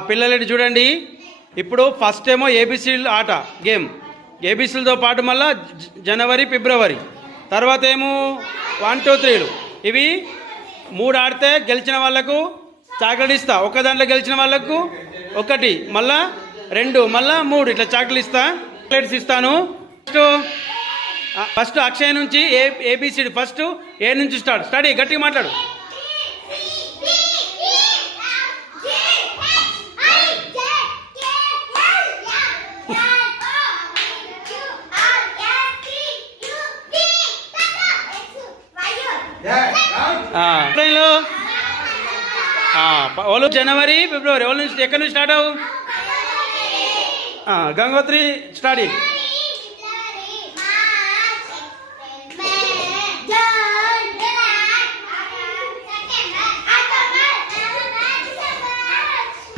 పిల్లలు చూడండి. ఇప్పుడు ఫస్ట్ ఏమో ఏబిసి ఆట గేమ్ ఏబిసిలతో పాటు మళ్ళా జనవరి ఫిబ్రవరి. తర్వాత ఏమో వన్ టూ త్రీలు ఇవి మూడు ఆడితే గెలిచిన వాళ్ళకు చాక్లెట్ ఇస్తా. ఒక దాంట్లో గెలిచిన వాళ్ళకు ఒకటి మళ్ళా రెండు మళ్ళా మూడు ఇట్లా చాక్లెట్ ఇస్తా చాక్లెట్స్ ఇస్తాను. ఫస్ట్ ఫస్ట్ అక్షయ్ నుంచి ఏ ఏబిసిడి ఫస్ట్ ఏ నుంచి స్టార్ట్. స్టడీ గట్టిగా మాట్లాడు. వాళ్ళు జనవరి ఫిబ్రవరి వాళ్ళ నుంచి ఎక్కడి నుంచి స్టార్ట్ అవు? గంగోత్రి స్టార్టింగ్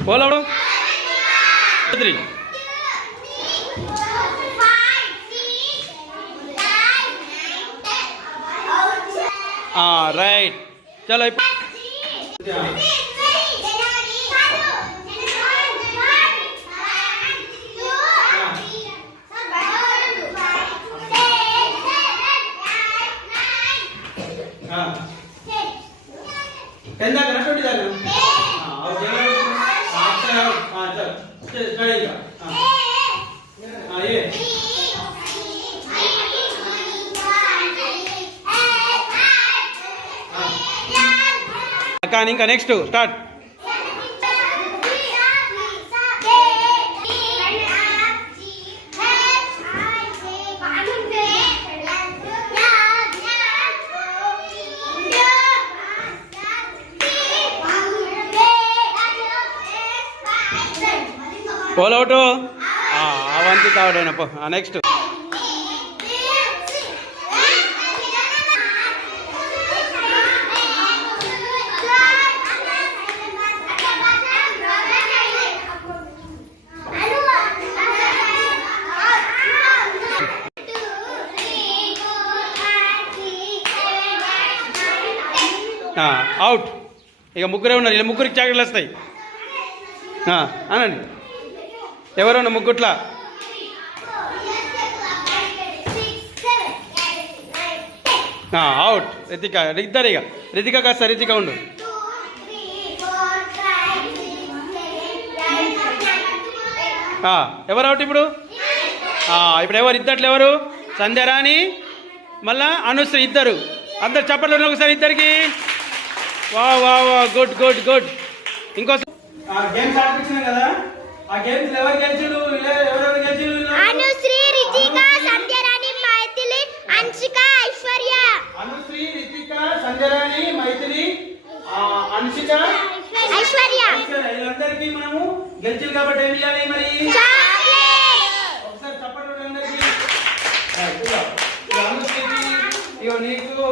పోలవడు త్రీ రైట్. చలో ఇప్పుడు టెన్ దాకా ట్వంటీ దాకా ఆ, ఓకే. ఆ, చలో. ఆ, చలో. కానీ ఇంకా నెక్స్ట్ స్టార్ట్ పోల్ అవంతి తావడైన నెక్స్ట్ అవుట్ ఇక ముగ్గురే ఉన్నారు. ఇలా ముగ్గురికి చాకరీలు వస్తాయి. అనండి. ఎవరన్నా ముగ్గుట్లా? అవుట్ రితిక ఇద్దరు ఇక. రితిక కాస్త రితిక ఉండు. ఎవరు అవుట్ ఇప్పుడు? ఇప్పుడు ఎవరు? ఇద్దట్లు ఎవరు? సంధ్యరాణి మళ్ళా అనుశ్రీ ఇద్దరు. అందరు చప్పట్లు ఒకసారి ఇద్దరికి. Wow wow wow good good good. ఇంకోసారి గేమ్స్ ఆడిపించినాం కదా? ఆ గేమ్స్ ఎవరు గెలిచుడు ఎవరెవరు గెలిచుడు అనుశ్రీ రితిక సంధ్యరాణి మైథిలి అంశిక ఐశ్వర్య. అనుశ్రీ రితిక సంజరాణి మైథిలి ఆ, అనుషిక ఐశ్వర్య. వీళ్ళందరికీ మనము గెలిచింది కాబట్టి ఏం చేయాలి మరి? చాక్లెట్. ఒకసారి చప్పట్లు కొట్టండి అందరికీ. నీకు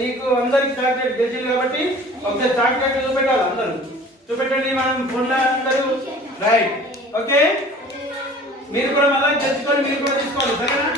నీకు అందరికి చాక్లెట్ గెలిచింది కాబట్టి ఒకసారి చాక్లెట్ చూపెట్టాలి అందరూ. చూపెట్టండి మనం ఫోన్లో అందరూ. రైట్ ఓకే మీరు కూడా మళ్ళీ తెచ్చుకొని మీరు కూడా తీసుకోండి. సరేనా?